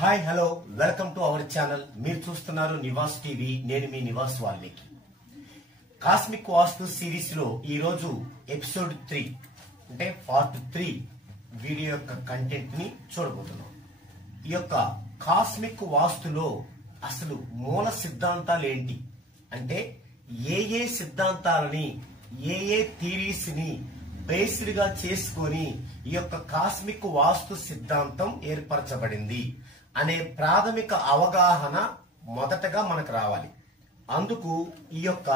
Hi hello welcome to our channel. మీరు చూస్తున్నారు Nivas TV. నేను మీ నివాస్ వాల్మీకి. కాస్మిక్ వాస్తు సిరీస్ లో ఈ రోజు ఎపిసోడ్ 3 అంటే పార్ట్ 3 వీడియో యొక్క కంటెంట్ ని చూడబోతున్నాం. ఈ యొక్క కాస్మిక్ వాస్తులో అసలు మూల సిద్ధాంతాలు ఏంటి అంటే ఏ సిద్ధాంతాలని ఏ థీరీస్ ని బేస్డ్ గా చేసుకొని ఈ యొక్క కాస్మిక్ వాస్తు సిద్ధాంతం ఏర్పరచబడింది అనే ప్రాథమిక అవగాహన మొదటగా మనకు రావాలి. అందుకు ఈ యొక్క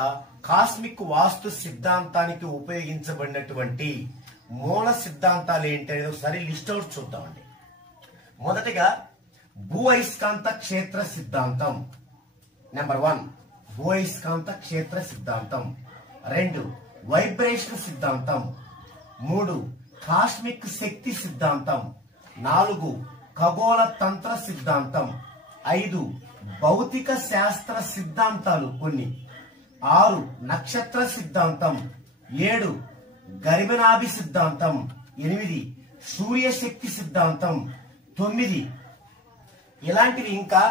కాస్మిక్ వాస్తు సిద్ధాంతానికి ఉపయోగించబడినటువంటి మూల సిద్ధాంతాలు ఏంటనేది ఒకసారి లిస్ట్ అవుట్ చూద్దామండి. మొదటగా భూ అయస్కాంత క్షేత్ర సిద్ధాంతం. నెంబర్ 1 భూ అయస్కాంత క్షేత్ర సిద్ధాంతం. 2 వైబ్రేషన్ సిద్ధాంతం. 3 కాస్మిక్ శక్తి సిద్ధాంతం. 4 ఖగోళ తంత్ర సిద్ధాంతం. 5 భౌతిక శాస్త్ర సిద్ధాంతాలు కొన్ని. 6 నక్షత్ర సిద్ధాంతం. 7 గరిమనాభి సిద్ధాంతం. 8 సూర్యశక్తి సిద్ధాంతం. 9 ఇలాంటివి ఇంకా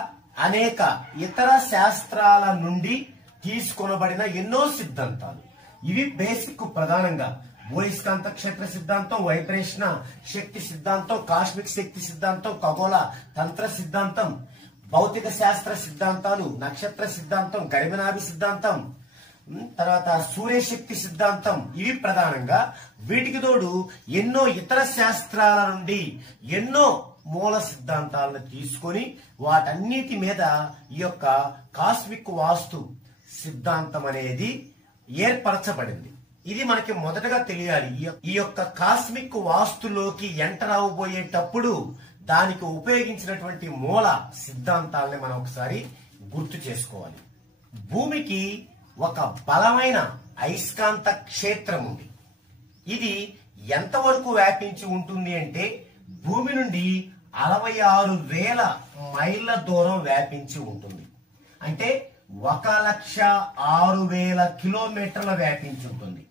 అనేక ఇతర శాస్త్రాల నుండి తీసుకొనబడిన ఎన్నో సిద్ధాంతాలు. ఇవి బేసిక్ ప్రధానంగా భూయస్కాంత క్షేత్ర సిద్ధాంతం, వైబ్రేషన్ శక్తి సిద్ధాంతం, కాస్మిక్ శక్తి సిద్ధాంతం, ఖగోళ తంత్ర సిద్ధాంతం, భౌతిక శాస్త్ర సిద్ధాంతాలు, నక్షత్ర సిద్ధాంతం, గరిమనాభి సిద్ధాంతం, తర్వాత సూర్యశక్తి సిద్ధాంతం. ఇవి ప్రధానంగా. వీటికి తోడు ఎన్నో ఇతర శాస్త్రాల నుండి ఎన్నో మూల సిద్ధాంతాలను తీసుకొని వాటన్నిటి మీద ఈ యొక్క కాస్మిక్ వాస్తు సిద్ధాంతం అనేది ఏర్పరచబడింది. ఇది మనకి మొదటగా తెలియాలి. ఈ యొక్క కాస్మిక్ వాస్తులోకి ఎంటర్ అవబోయేటప్పుడు దానికి ఉపయోగించినటువంటి మూల సిద్ధాంతాలని మనం ఒకసారి గుర్తు చేసుకోవాలి. భూమికి ఒక బలమైన అయస్కాంత క్షేత్రం ఉంది. ఇది ఎంతవరకు వ్యాపించి ఉంటుంది అంటే భూమి నుండి 66,000 మైళ్ళ దూరం వ్యాపించి ఉంటుంది. అంటే 1,06,000 కిలోమీటర్ల వ్యాపించి ఉంటుంది.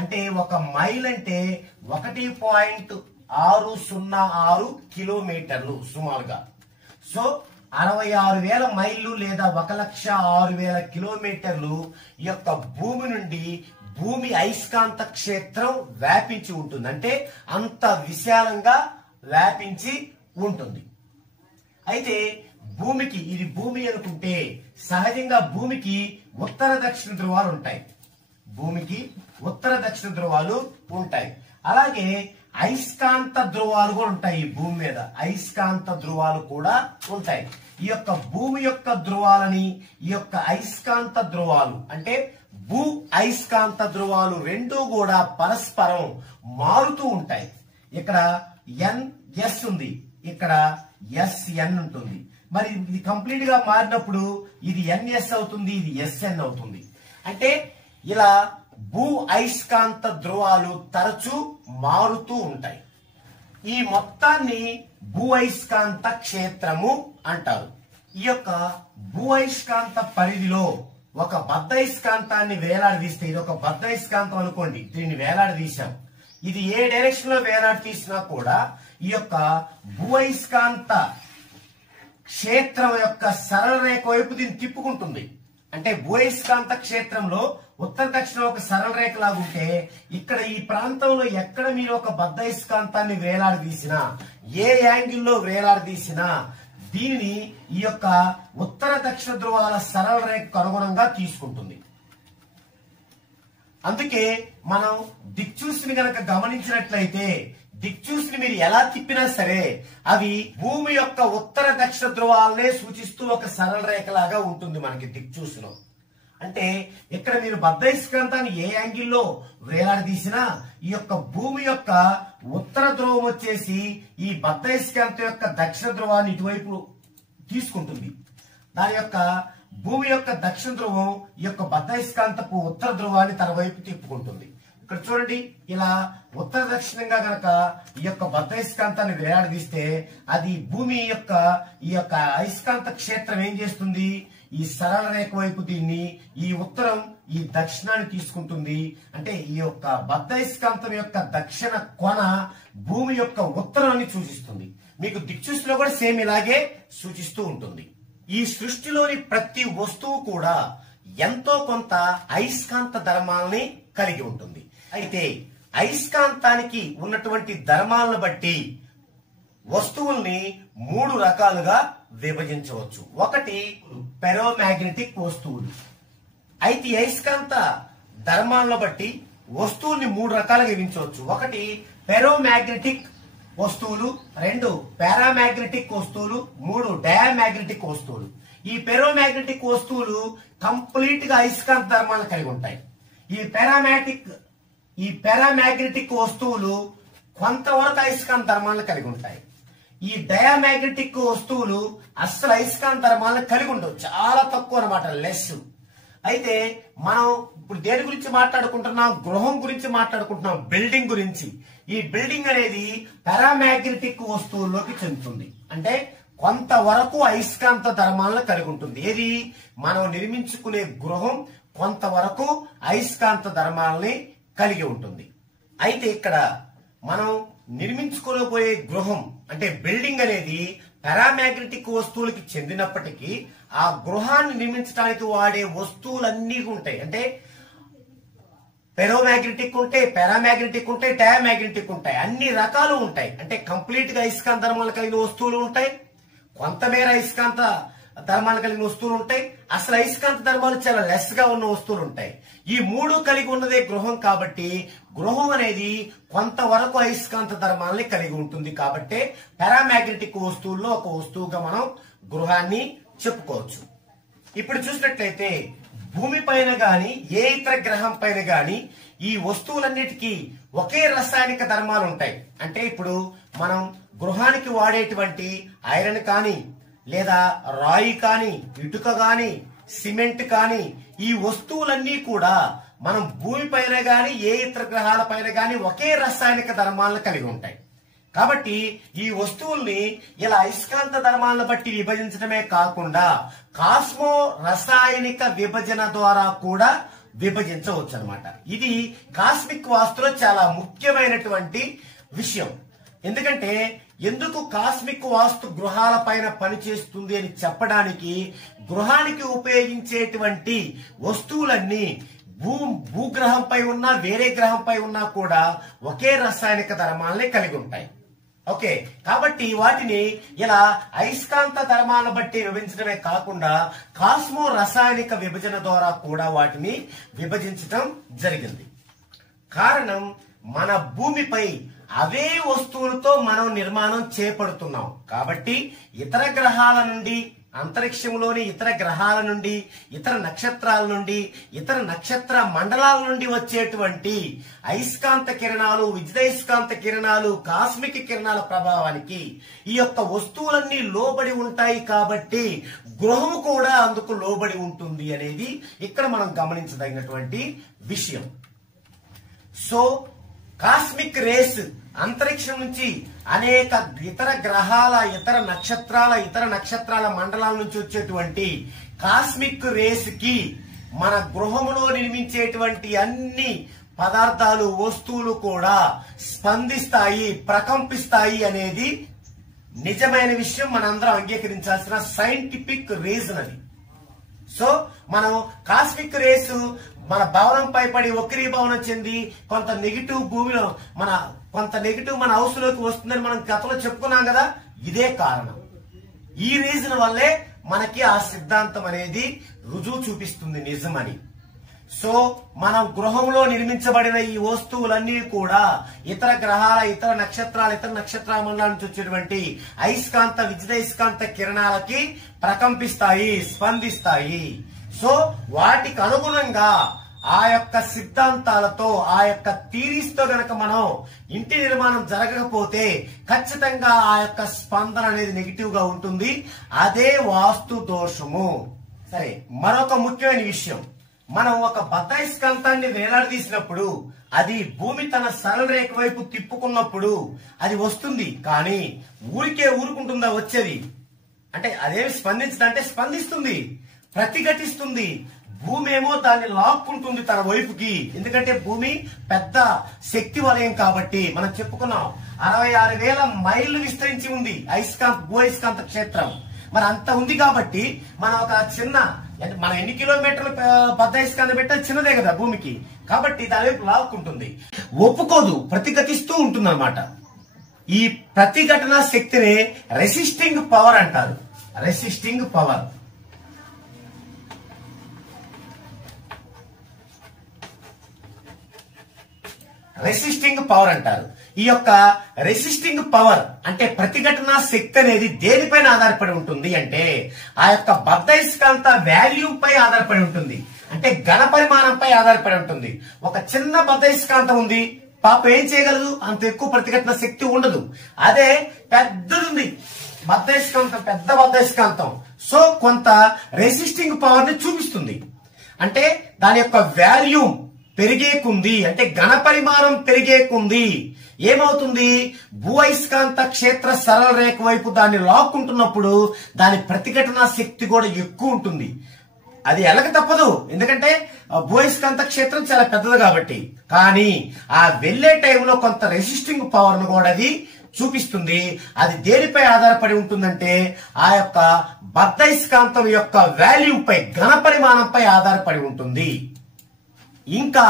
అంటే ఒక మైల్ అంటే 1.606 కిలోమీటర్లు సుమారుగా. సో 66,000 మైళ్ళు లేదా 1,06,000 కిలోమీటర్లు ఈ యొక్క భూమి నుండి భూమి అయస్కాంత క్షేత్రం వ్యాపించి ఉంటుంది. అంటే అంత విశాలంగా వ్యాపించి ఉంటుంది. అయితే భూమికి ఇది భూమి అనుకుంటే సహజంగా భూమికి ఉత్తర దక్షిణ ధ్రువాలు ఉంటాయి. భూమికి ఉత్తర దక్షిణ ధ్రువాలు ఉంటాయి. అలాగే అయస్కాంత ధ్రువాలు కూడా ఉంటాయి. భూమి మీద అయస్కాంత ధ్రువాలు కూడా ఉంటాయి. ఈ యొక్క భూమి యొక్క ధ్రువాలని ఈ యొక్క అయస్కాంత ధ్రువాలు అంటే భూ అయస్కాంత ధ్రువాలు రెండూ కూడా పరస్పరం మారుతూ ఉంటాయి. ఇక్కడ NS ఉంది, ఇక్కడ SN ఉంటుంది. మరి ఇది కంప్లీట్ గా మారినప్పుడు ఇది NS అవుతుంది, ఇది SN అవుతుంది. అంటే ఇలా భూ అయస్కాంత ధ్రువాలు తరచూ మారుతూ ఉంటాయి. ఈ మొత్తాన్ని భూ అయస్కాంత క్షేత్రము అంటారు. ఈ యొక్క భూ అయస్కాంత పరిధిలో ఒక బద్ధయస్కాంతాన్ని వేలాడదీస్తే, ఇది ఒక బద్ధయస్కాంతం అనుకోండి, దీన్ని వేలాడదీశాం. ఇది ఏ డైరెక్షన్ లో వేలాడి తీసినా కూడా ఈ యొక్క భూ అయస్కాంత క్షేత్రం యొక్క సరళ రేఖ వైపు దీన్ని తిప్పుకుంటుంది. అంటే భూయస్కాంత క్షేత్రంలో ఉత్తర దక్షిణ ఒక సరళ రేఖ లాగుంటే ఇక్కడ ఈ ప్రాంతంలో ఎక్కడ మీరు ఒక బద్ధయస్కాంతాన్ని వేలాడదీసినా, ఏ యాంగిల్లో వేలాడదీసినా దీనిని ఈ యొక్క ఉత్తర దక్షిణ ధ్రువాల సరళ రేఖకు అనుగుణంగా తీసుకుంటుంది. అందుకే మనం దిక్చూసిని గనక గమనించినట్లయితే దిక్చూసిని మీరు ఎలా తిప్పినా సరే అవి భూమి యొక్క ఉత్తర దక్షిణ ధ్రువాలనే సూచిస్తూ ఒక సరళ రేఖలాగా ఉంటుంది మనకి దిక్చూసిలో. అంటే ఇక్కడ మీరు బద్ధయస్కాంతాన్ని ఏ యాంగిల్లో వేలాడదీసినా ఈ యొక్క భూమి యొక్క ఉత్తర ధ్రువం వచ్చేసి ఈ బద్ధయస్కాంతం యొక్క దక్షిణ ధ్రువాన్ని ఇటువైపు తీసుకుంటుంది. దాని యొక్క భూమి యొక్క దక్షిణ ధ్రువం ఈ యొక్క బద్ధయస్కాంతపు ఉత్తర ధ్రువాన్ని తన వైపు తిప్పుకుంటుంది. ఇక్కడ చూడండి, ఇలా ఉత్తర దక్షిణంగా గనక ఈ యొక్క బద్ధయస్కాంతాన్ని వేలాడదీస్తే అది భూమి యొక్క ఈ యొక్క అయస్కాంత క్షేత్రం ఏం చేస్తుంది, ఈ సరళ రేఖ వైపు దీన్ని ఈ ఉత్తరం ఈ దక్షిణాన్ని తీసుకుంటుంది. అంటే ఈ యొక్క బద్ధయస్కాంతం యొక్క దక్షిణ కొన భూమి యొక్క ఉత్తరాన్ని సూచిస్తుంది. మీకు దిక్సూచిలో కూడా సేమ్ ఇలాగే సూచిస్తూ ఉంటుంది. ఈ సృష్టిలోని ప్రతి వస్తువు కూడా ఎంతో కొంత అయస్కాంత ధర్మాలని కలిగి ఉంటుంది. అయితే అయస్కాంతానికి ఉన్నటువంటి ధర్మాలను బట్టి వస్తువుల్ని 3 రకాలుగా విభజించవచ్చు. ఒకటి ఫెరోమాగ్నెటిక్ వస్తువులు. అయితే అయస్కాంత ధర్మాలను బట్టి వస్తువుల్ని 3 రకాలుగా విభజించవచ్చు. ఒకటి ఫెరోమాగ్నెటిక్ వస్తువులు, 2 పారామాగ్నెటిక్ వస్తువులు, 3 డయామాగ్నెటిక్ వస్తువులు. ఈ ఫెరోమాగ్నెటిక్ వస్తువులు కంప్లీట్ గా అయస్కాంత ధర్మాలను కలిగి ఉంటాయి. ఈ పారామాగ్నెటిక్ వస్తువులు కొంతవరకు అయస్కాంత ధర్మాలను కలిగి ఉంటాయి. ఈ డయామాగ్నెటిక్ వస్తువులు అస్సలు అయస్కాంత ధర్మాలను కలిగి ఉండవు, చాలా తక్కువ అన్నమాట, లెస్. అయితే మనం ఇప్పుడు దేని గురించి మాట్లాడుకుంటున్నాం? గృహం గురించి మాట్లాడుకుంటున్నాం, బిల్డింగ్ గురించి. ఈ బిల్డింగ్ అనేది పారామాగ్నెటిక్ వస్తువుల్లోకి చెందుతుంది. అంటే కొంతవరకు అయస్కాంత ధర్మాలను కలిగి ఉంటుంది. ఏది? మనం నిర్మించుకునే గృహం కొంతవరకు అయస్కాంత ధర్మాలని కలిగి ఉంటుంది. అయితే ఇక్కడ మనం నిర్మించుకోబోయే గృహం అంటే బిల్డింగ్ అనేది పారామాగ్నెటిక్ వస్తువులకి చెందినప్పటికీ ఆ గృహాన్ని నిర్మించడానికి వాడే వస్తువులన్నీ ఉంటాయి. అంటే ఫెరోమాగ్నెటిక్ ఉంటాయి, పారామాగ్నెటిక్ ఉంటాయి, డయామాగ్నెటిక్ ఉంటాయి, అన్ని రకాలు ఉంటాయి. అంటే కంప్లీట్ గా అయస్కాంత ధర్మాలు కలిగిన వస్తువులు ఉంటాయి, కొంతమేర అయస్కాంత ధర్మాలు కలిగిన వస్తువులు ఉంటాయి, అసలు అయస్కాంత ధర్మాలు చాలా లెస్ గా ఉన్న వస్తువులు ఉంటాయి. ఈ 3 కలిగి ఉన్నదే గృహం. కాబట్టి గృహం అనేది కొంతవరకు అయస్కాంత ధర్మాలని కలిగి ఉంటుంది. కాబట్టి పారామాగ్నెటిక్ వస్తువుల్లో ఒక వస్తువుగా మనం గృహాన్ని చెప్పుకోవచ్చు. ఇప్పుడు చూసినట్లయితే భూమి పైన గాని ఏ ఇతర గ్రహం పైన గాని ఈ వస్తువులన్నిటికీ ఒకే రసాయనిక ధర్మాలు ఉంటాయి. అంటే ఇప్పుడు మనం గృహానికి వాడేటువంటి ఐరన్ కానీ, లేదా రాయి కానీ, ఇటుక కానీ, సిమెంట్ కానీ, ఈ వస్తువులన్నీ కూడా మనం భూమి పైన గాని ఏ ఇతర గ్రహాల పైన గాని ఒకే రసాయనిక ధర్మాలను కలిగి ఉంటాయి. కాబట్టి ఈ వస్తువుల్ని ఇలా అయస్కాంత ధర్మాలను బట్టి విభజించడమే కాకుండా కాస్మో రసాయనిక విభజన ద్వారా కూడా విభజించవచ్చు అన్నమాట. ఇది కాస్మిక్ వాస్తులో చాలా ముఖ్యమైనటువంటి విషయం. ఎందుకంటే ఎందుకు కాస్మిక్ వాస్తు గృహాల పైన పనిచేస్తుంది అని చెప్పడానికి గృహానికి ఉపయోగించేటువంటి వస్తువులన్నీ భూగ్రహంపై ఉన్నా వేరే గ్రహంపై ఉన్నా కూడా ఒకే రసాయనిక ధర్మాలనే కలిగి ఉంటాయి. ఓకే, కాబట్టి వాటిని ఇలా అయస్కాంత ధర్మాలను బట్టి విభజించడమే కాకుండా కాస్మో రసాయనిక విభజన ద్వారా కూడా వాటిని విభజించడం జరిగింది. కారణం మన భూమిపై అవే వస్తువులతో మనం నిర్మాణం చేపడుతున్నాం. కాబట్టి ఇతర గ్రహాల నుండి, అంతరిక్షంలోని ఇతర గ్రహాల నుండి, ఇతర నక్షత్రాల నుండి, ఇతర నక్షత్ర మండలాల నుండి వచ్చేటువంటి అయస్కాంత కిరణాలు, విద్యుదయస్కాంత కిరణాలు, కాస్మిక్ కిరణాల ప్రభావానికి ఈ యొక్క వస్తువులన్నీ లోబడి ఉంటాయి. కాబట్టి గృహము కూడా అందుకు లోబడి ఉంటుంది అనేది ఇక్కడ మనం గమనించదగినటువంటి విషయం. సో కాస్మిక్ రేస్ అంతరిక్షం నుంచి అనేక ఇతర గ్రహాల, ఇతర నక్షత్రాల మండలాల నుంచి వచ్చేటువంటి కాస్మిక్ రేస్ కి మన గృహములో నిర్మించేటువంటి అన్ని పదార్థాలు, వస్తువులు కూడా స్పందిస్తాయి, ప్రకంపిస్తాయి అనేది నిజమైన విషయం. మనందరం అంగీకరించాల్సిన సైంటిఫిక్ రీజన్ అది. సో మనం కాస్మిక్ రేస్ మన భవనంపై పడి వక్రీభవనం చెంది కొంత నెగిటివ్ భూమిలో కొంత నెగిటివ్ మన హౌస్ లోకి వస్తుందని మనం గతంలో చెప్పుకున్నాం కదా. ఇదే కారణం. ఈ రీజన్ వల్లే మనకి ఆ సిద్ధాంతం అనేది రుజువు చూపిస్తుంది నిజమని. సో మనం గృహంలో నిర్మించబడిన ఈ వస్తువులన్నీ కూడా ఇతర గ్రహాల, ఇతర నక్షత్రాల మండలాల నుంచి వచ్చేటువంటి అయస్కాంత, విద్యుదయస్కాంత కిరణాలకి ప్రకంపిస్తాయి, స్పందిస్తాయి. సో వాటికి అనుగుణంగా ఆ యొక్క సిద్ధాంతాలతో, ఆ యొక్క థీరీస్ తో గనక మనం ఇంటి నిర్మాణం జరగకపోతే ఖచ్చితంగా ఆ యొక్క స్పందన అనేది నెగిటివ్ గా ఉంటుంది. అదే వాస్తు దోషము. సరే, మరొక ముఖ్యమైన విషయం, మనం ఒక బద్దయస్కాంతాన్ని వేలాడదీసినప్పుడు అది భూమి తన సరళ రేఖ వైపు తిప్పుకున్నప్పుడు అది వస్తుంది. కానీ ఊరుకుంటుందా వచ్చేది? అంటే అదేమి స్పందించదంటే స్పందిస్తుంది, ప్రతిఘటిస్తుంది. భూమి ఏమో దాన్ని లాక్కుంటుంది తన వైపుకి. ఎందుకంటే భూమి పెద్ద శక్తి వలయం కాబట్టి. మనం చెప్పుకున్నాం 66,000 మైళ్ళు విస్తరించి ఉంది భూ అయస్కాంత క్షేత్రం. మరి అంత ఉంది కాబట్టి మనం ఒక చిన్న, మనం ఎన్ని కిలోమీటర్లు బద్ధ అయస్కాంతం పెట్టా చిన్నదే కదా భూమికి, కాబట్టి దాని వైపు లాక్కుంటుంది, ఒప్పుకోదు, ప్రతిఘటిస్తూ ఉంటుంది అనమాట. ఈ ప్రతిఘటన శక్తిని రెసిస్టింగ్ పవర్ అంటారు. Resisting power. రెసిస్టింగ్ పవర్ అంటారు. ఈ యొక్క రెసిస్టింగ్ పవర్ అంటే ప్రతిఘటన శక్తి అనేది దేనిపైన ఆధారపడి ఉంటుంది అంటే ఆ యొక్క బద్ధయస్కాంత వాల్యూమ్ పై ఆధారపడి ఉంటుంది. అంటే ఘన పరిమాణంపై ఆధారపడి ఉంటుంది. ఒక చిన్న బద్ధయస్కాంతం ఉంది, పాప ఏం చేయగలదు, అంత ఎక్కువ ప్రతిఘటన శక్తి ఉండదు. అదే పెద్దది బద్ధయస్కాంతం, పెద్ద బద్ధయస్కాంతం, సో కొంత రెసిస్టింగ్ పవర్ ని చూపిస్తుంది. అంటే దాని యొక్క వాల్యూమ్ పెరిగేకుంది, అంటే ఘన పరిమాణం పెరిగేకుంది ఏమవుతుంది, భూ అయస్కాంత క్షేత్ర సరళ రేఖ వైపు దాన్ని లాక్కుంటున్నప్పుడు దాని ప్రతిఘటన శక్తి కూడా ఎక్కువ ఉంటుంది. అది ఎలక తప్పదు, ఎందుకంటే భూ అయస్కాంత క్షేత్రం చాలా పెద్దది కాబట్టి. కానీ ఆ వెళ్లే టైంలో కొంత రెసిస్టింగ్ పవర్ ను కూడా అది చూపిస్తుంది. అది దేనిపై ఆధారపడి ఉంటుందంటే ఆ యొక్క బద్ధయస్కాంతం యొక్క వాల్యూమ్ పై, ఘన పరిమాణంపై ఆధారపడి ఉంటుంది. ఇంకా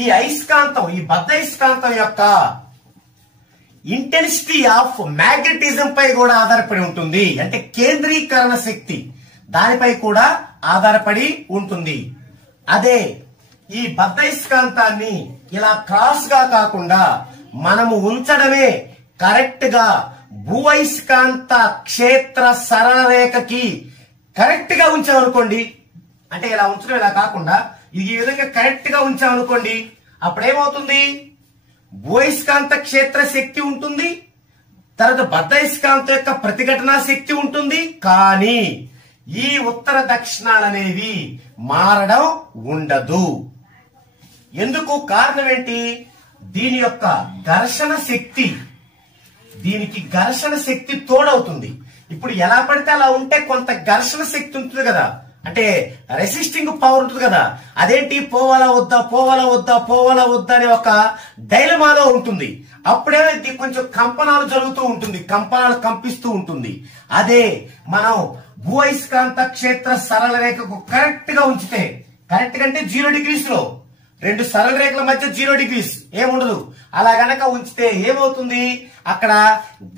ఈ అయస్కాంతం, ఈ బద్ధయస్కాంతం యొక్క ఇంటెన్సిటీ ఆఫ్ మ్యాగ్నెటిజం పై కూడా ఆధారపడి ఉంటుంది. అంటే కేంద్రీకరణ శక్తి దానిపై కూడా ఆధారపడి ఉంటుంది. అదే ఈ బద్ధయస్కాంతాన్ని ఇలా క్రాస్ గా కాకుండా మనము ఉంచడమే కరెక్ట్ గా భూ అయస్కాంత క్షేత్ర సరళ రేఖకి కరెక్ట్ గా ఉంచామనుకోండి, అంటే ఇలా ఉంచడం ఇలా కాకుండా ఈ విధంగా కరెక్ట్ గా ఉంచామనుకోండి, అప్పుడేమవుతుంది, భూ అయస్కాంత క్షేత్ర శక్తి ఉంటుంది, తర్వాత బద్ధయస్కాంత యొక్క ప్రతిఘటన శక్తి ఉంటుంది. కానీ ఈ ఉత్తర దక్షిణాలు అనేవి మారడం ఉండదు. ఎందుకు? కారణం ఏంటి? దీని యొక్క ఘర్షణ శక్తి, దీనికి ఘర్షణ శక్తి తోడవుతుంది. ఇప్పుడు ఎలా పడితే అలా ఉంటే కొంత ఘర్షణ శక్తి ఉంటుంది కదా, అంటే రెసిస్టింగ్ పవర్ ఉంటుంది కదా. అదేంటి, పోవాలా వద్దా, పోవాలా వద్దా, పోవాలా వద్దా అనే ఒక డైలమాలో ఉంటుంది. అప్పుడే కొంచెం కంపనాలు జరుగుతూ ఉంటుంది, కంపనాలు కంపిస్తూ ఉంటుంది. అదే మనం భూ అయస్కాంత క్షేత్ర సరళ రేఖకు కరెక్ట్ గా ఉంచితే, కరెక్ట్ గా అంటే 0 degrees లో, రెండు సరళ రేఖల మధ్య 0 degrees ఏముండదు, అలా గనక ఉంచితే ఏమవుతుంది, అక్కడ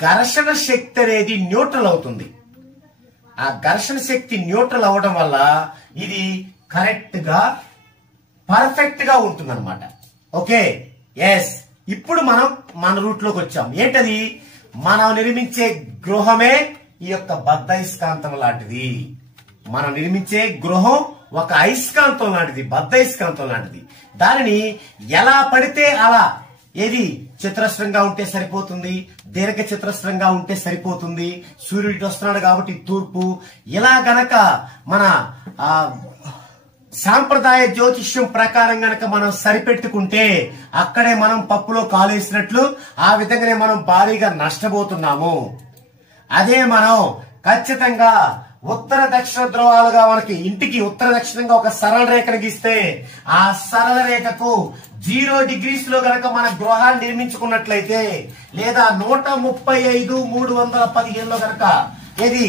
ఘర్షణ శక్తి అనేది న్యూట్రల్ అవుతుంది. ఆ ఘర్షణ శక్తి న్యూట్రల్ అవడం వల్ల ఇది కరెక్ట్ గా పర్ఫెక్ట్ గా ఉంటుంది అనమాట. Okay, yes. ఇప్పుడు మనం మన రూట్ లోకి వచ్చాం. ఏంటది? మనం నిర్మించే గృహమే ఈ యొక్క బద్ధయస్కాంతం లాంటిది. మనం నిర్మించే గృహం ఒక అయస్కాంతం లాంటిది, బద్ధయస్కాంతం లాంటిది. దానిని ఎలా పడితే అలా, ఏది చతురస్రంగా ఉంటే సరిపోతుంది, దీర్ఘ చతురస్రంగా ఉంటే సరిపోతుంది, సూర్యుడు వస్తున్నాడు కాబట్టి తూర్పు, ఇలా గనక మన సాంప్రదాయ జ్యోతిష్యం ప్రకారం గనక మనం సరిపెట్టుకుంటే అక్కడే మనం పప్పులో కాలేసినట్లు, ఆ విధంగానే మనం భారీగా నష్టపోతున్నాము. అదే మనం ఖచ్చితంగా ఉత్తర దక్షిణ ధ్రువాలుగా మనకి ఇంటికి ఉత్తర దక్షిణంగా ఒక సరళ రేఖను గీస్తే ఆ సరళ రేఖకు 0 degrees లో గనక మన గృహాన్ని నిర్మించుకున్నట్లయితే, లేదా 135,315 గనక, ఏది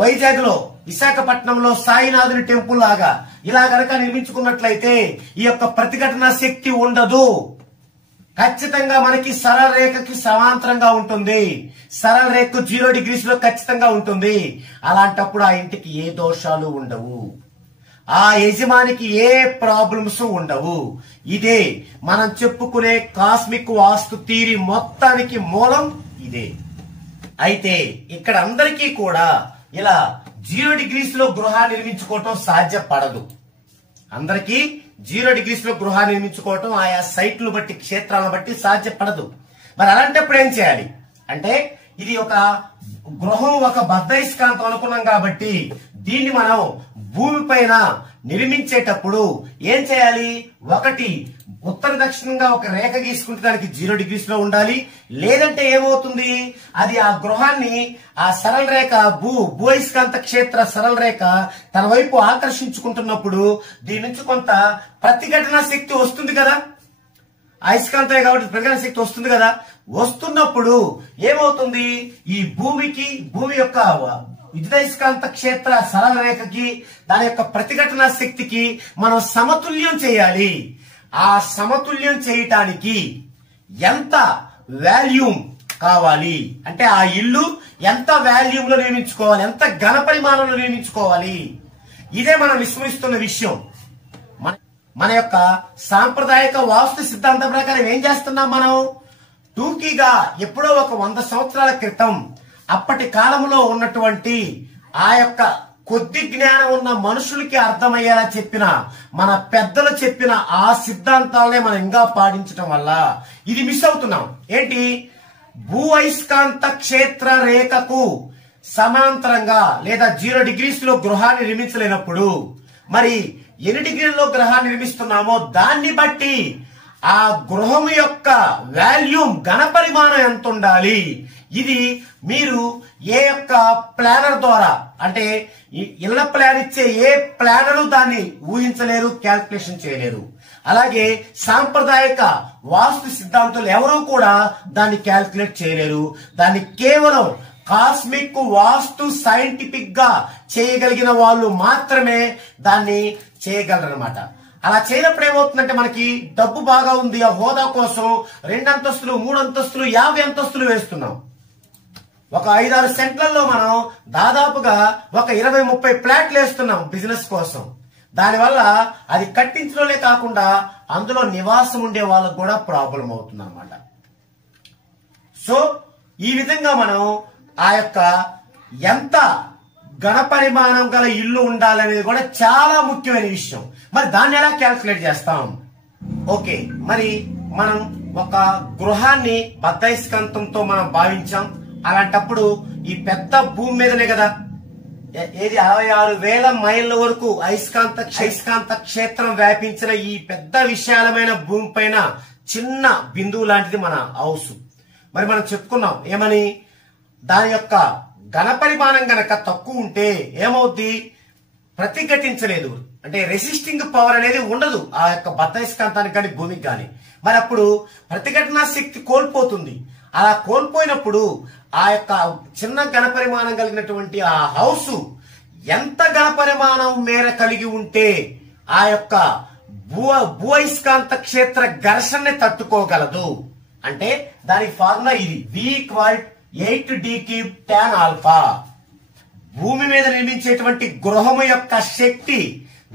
వైజాగ్ లో విశాఖపట్నంలో సాయినాథుని టెంపుల్ లాగా ఇలా గనక నిర్మించుకున్నట్లయితే ఈ యొక్క ప్రతిఘటన శక్తి ఉండదు. ఖచ్చితంగా మనకి సరళ రేఖకి సమాంతరంగా ఉంటుంది. సరళ రేఖ 0 degrees లో ఖచ్చితంగా ఉంటుంది. అలాంటప్పుడు ఆ ఇంటికి ఏ దోషాలు ఉండవు, ఆ యజమానికి ఏ ప్రాబ్లమ్స్ ఉండవు. ఇదే మనం చెప్పుకునే కాస్మిక్ వాస్తు థియరీ మొత్తానికి మూలం ఇదే. అయితే ఇక్కడ అందరికీ కూడా ఇలా 0 degrees లో గృహాన్ని నిర్మించుకోవటం సాధ్యపడదు. అందరికీ 0 degrees లో గృహాన్ని నిర్మించుకోవటం ఆయా సైట్లు బట్టి, క్షేత్రాలను బట్టి సాధ్యపడదు. మరి అలాంటప్పుడు ఏం చేయాలి అంటే, ఇది ఒక గృహం ఒక బద్ధయస్కాంతం అనుకున్నాం కాబట్టి దీన్ని మనం భూమి పైన నిర్మించేటప్పుడు ఏం చేయాలి? ఒకటి, ఉత్తర దక్షిణంగా ఒక రేఖ గీసుకుంటే దానికి 0 degrees లో ఉండాలి. లేదంటే ఏమవుతుంది, అది ఆ గృహాన్ని ఆ సరళ రేఖ భూఅయస్కాంత క్షేత్ర సరళ రేఖ తన వైపు ఆకర్షించుకుంటున్నప్పుడు దీని నుంచి కొంత ప్రతిఘటన శక్తి వస్తుంది కదా, అయస్కాంతమే కాబట్టి ప్రతిఘటన శక్తి వస్తుంది కదా. వస్తున్నప్పుడు ఏమవుతుంది, ఈ భూమి యొక్క విద్యుదయస్కాంత క్షేత్ర సరళ రేఖకి దాని యొక్క ప్రతిఘటన శక్తికి మనం సమతుల్యం చేయాలి. ఆ సమతుల్యం చేయటానికి ఎంత వాల్యూమ్ కావాలి అంటే ఆ ఇల్లు ఎంత వాల్యూమ్ లో నిర్మించుకోవాలి, ఎంత ఘన పరిమాణంలో నిర్మించుకోవాలి. ఇదే మనం విస్మరిస్తున్న విషయం. మన యొక్క సాంప్రదాయక వాస్తు సిద్ధాంతం ప్రకారం ఏం చేస్తున్నాం మనం? టూకీగా ఎప్పుడో ఒక 100 సంవత్సరాల క్రితం అప్పటి కాలంలో ఉన్నటువంటి ఆ యొక్క కొద్ది జ్ఞానం ఉన్న మనుషులకి అర్థమయ్యేలా చెప్పిన మన పెద్దలు చెప్పిన ఆ సిద్ధాంతాలనే మనం ఇంకా పాటించడం వల్ల ఇది మిస్ అవుతున్నాం. ఏంటి? భూ అయస్కాంత క్షేత్ర రేఖకు సమాంతరంగా లేదా 0 degrees లో గృహాన్ని నిర్మించలేనప్పుడు మరి ఎన్ని డిగ్రీల్లో గృహాన్ని నిర్మిస్తున్నామో దాన్ని బట్టి ఆ గృహం యొక్క వాల్యూమ్ ఘన పరిమాణం ఎంత ఉండాలి. ఇది మీరు ఏ యొక్క ప్లానర్ ద్వారా అంటే ఇళ్ల ప్లాన్ ఇచ్చే ఏ ప్లానరు దాన్ని ఊహించలేరు, క్యాల్కులేషన్ చేయలేరు. అలాగే సాంప్రదాయక వాస్తు సిద్ధాంతులు ఎవరూ కూడా దాన్ని క్యాల్కులేట్ చేయలేరు. దాన్ని కేవలం కాస్మిక్ వాస్తు సైంటిఫిక్ గా చేయగలిగిన వాళ్ళు మాత్రమే దాన్ని చేయగలరన్నమాట. అలా చేయనప్పుడు ఏమవుతుందంటే మనకి డబ్బు బాగా ఉంది, ఆ హోదా కోసం 2 అంతస్తులు 3 అంతస్తులు 50 అంతస్తులు వేస్తున్నాం. ఒక 5-6 సెంట్లలో మనం దాదాపుగా ఒక 20-30 ఫ్లాట్లు వేస్తున్నాం బిజినెస్ కోసం. దానివల్ల అది కట్టించడంలే కాకుండా అందులో నివాసం ఉండే వాళ్ళకు కూడా ప్రాబ్లం అవుతుంది అన్నమాట. సో ఈ విధంగా మనం ఆ యొక్క ఎంత ఘన పరిమాణం గల ఇల్లు ఉండాలనేది కూడా చాలా ముఖ్యమైన విషయం. మరి దాన్ని ఎలా క్యాల్కులేట్ చేస్తాం? ఓకే, మరి మనం ఒక గృహాన్ని బద్దయస్కాంతంతో మనం భావించాం. అలాంటప్పుడు ఈ పెద్ద భూమి మీదనే కదా ఏది 66,000 మైళ్ళ వరకు అయస్కాంత క్షేత్రం వ్యాపించిన ఈ పెద్ద విశాలమైన భూమి పైన చిన్న బిందువు లాంటిది మన హౌస్. మరి మనం చెప్పుకున్నాం ఏమని, దాని యొక్క ఘన పరిమాణం గనక తక్కువ ఉంటే ఏమవుద్ది, ప్రతిఘటించలేదు అంటే రెసిస్టింగ్ పవర్ అనేది ఉండదు ఆ యొక్క బద్దయస్కాంతానికి కానీ భూమికి కానీ. మరి అప్పుడు ప్రతిఘటన శక్తి కోల్పోతుంది. అలా కోల్పోయినప్పుడు ఆ యొక్క చిన్న ఘన పరిమాణం కలిగినటువంటి ఆ హౌస్ ఎంత ఘన పరిమాణం మేర కలిగి ఉంటే ఆ యొక్క భూఅయస్కాంత క్షేత్ర ఘర్షణని తట్టుకోగలదు అంటే దానికి ఫార్ములా ఇది, V=8d³ tan α. భూమి మీద నిర్మించేటువంటి గృహము యొక్క శక్తి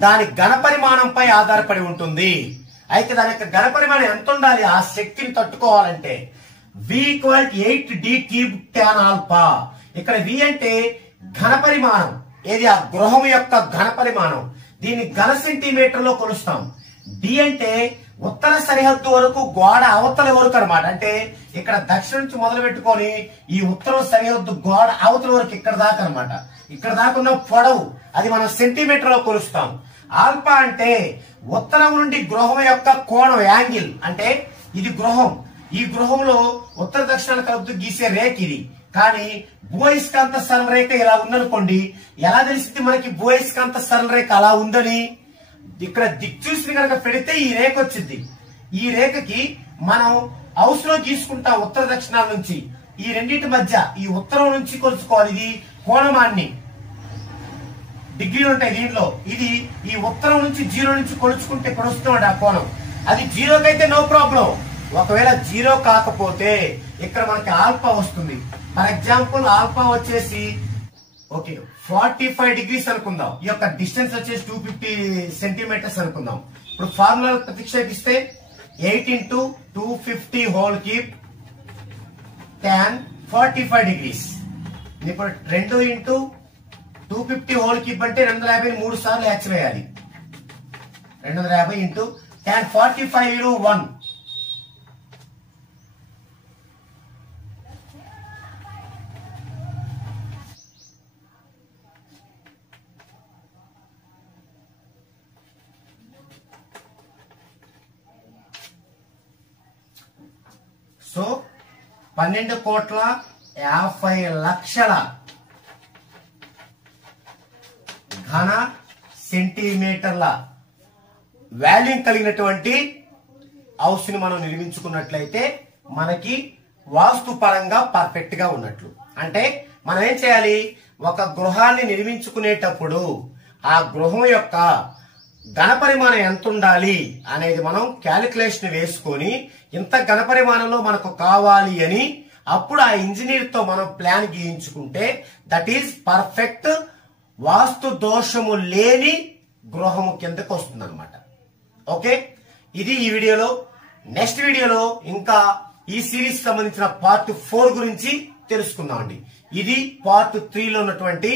దాని ఘన పరిమాణంపై ఆధారపడి ఉంటుంది. అయితే దాని యొక్క ఘన పరిమాణం ఎంత ఉండాలి ఆ శక్తిని తట్టుకోవాలంటే? V=8d³ tan α. ఇక్కడ V అంటే ఘన పరిమాణం, ఏది ఆ గృహం యొక్క ఘన పరిమాణం. దీన్ని ఘన సెంటీమీటర్ లో కొలుస్తాం. D అంటే ఉత్తర సరిహద్దు వరకు గోడ అవతల వరకు అనమాట. అంటే ఇక్కడ దక్షిణం నుంచి మొదలు పెట్టుకొని ఈ ఉత్తర సరిహద్దు గోడ అవతల వరకు ఇక్కడ దాకా అనమాట. ఇక్కడ దాకా ఉన్న పొడవు అది మనం సెంటీమీటర్ లో కొలుస్తాం. ఆల్ఫా అంటే ఉత్తరం నుండి గృహం యొక్క కోణం, యాంగిల్. అంటే ఇది గృహం, ఈ గృహంలో ఉత్తర దక్షిణాలు కలుపుతూ గీసే రేఖ ఇది. కానీ భూఅయస్కాంత సరళ రేఖ ఇలా ఉందనుకోండి, ఎలా తెలిసింది మనకి భూఅయస్కాంత సరళ రేఖ అలా ఉందని? ఇక్కడ దిక్చూసిని కనుక పెడితే ఈ రేఖ వచ్చింది. ఈ రేఖకి మనం హౌస్ లో గీసుకుంటాం ఉత్తర దక్షిణాల నుంచి. ఈ రెండింటి మధ్య ఈ ఉత్తరం నుంచి కొలుచుకోవాలి. ఇది కోణమాన్ని డిగ్రీలు ఉంటాయి దీంట్లో. ఇది ఈ ఉత్తరం నుంచి 0 నుంచి కొలుచుకుంటే ఇక్కడ వస్తున్నాడు ఆ కోణం. అది 0 కైతే నో ప్రాబ్లం. ఒకవేళ 0 కాకపోతే ఇక్కడ మనకి ఆల్ఫా వస్తుంది. ఫర్ ఎగ్జాంపుల్ ఆల్ఫా వచ్చేసి ఓకే 45 degrees అనుకుందాం. ఈ యొక్క డిస్టెన్స్ వచ్చేసి 250 సెంటీమీటర్స్ అనుకుందాం. ఇప్పుడు ఫార్ములా ప్రతిక్షేపిస్తే 8 × 250 హోల్ క్యూబ్ tan 45 degrees. ఇప్పుడు 2 × 250 హోల్ క్యూబ్ అంటే 250 3 సార్లు హెచ్ వేయాలి. 250 × tan 45 1. సో 12,50,00,000 ఘన సెంటీమీటర్ల వాల్యూమ్ కలిగినటువంటి హౌస్ ని మనం నిర్మించుకున్నట్లయితే మనకి వాస్తు పరంగా పర్ఫెక్ట్ గా ఉన్నట్లు. అంటే మనం ఏం చేయాలి, ఒక గృహాన్ని నిర్మించుకునేటప్పుడు ఆ గృహం యొక్క ఘన పరిమాణం ఎంత ఉండాలి అనేది మనం క్యాలిక్యులేషన్ వేసుకొని ఇంత ఘన పరిమాణంలో మనకు కావాలి అని అప్పుడు ఆ ఇంజనీర్ తో మనం ప్లాన్ గీయించుకుంటే దట్ ఈస్ పర్ఫెక్ట్ వాస్తు దోషము లేని గృహము కిందకు వస్తుంది అనమాట. ఓకే, ఇది ఈ వీడియోలో. నెక్స్ట్ వీడియోలో ఇంకా ఈ సిరీస్ సంబంధించిన పార్ట్ 4 గురించి తెలుసుకుందామండి. ఇది పార్ట్ 3 లో ఉన్నటువంటి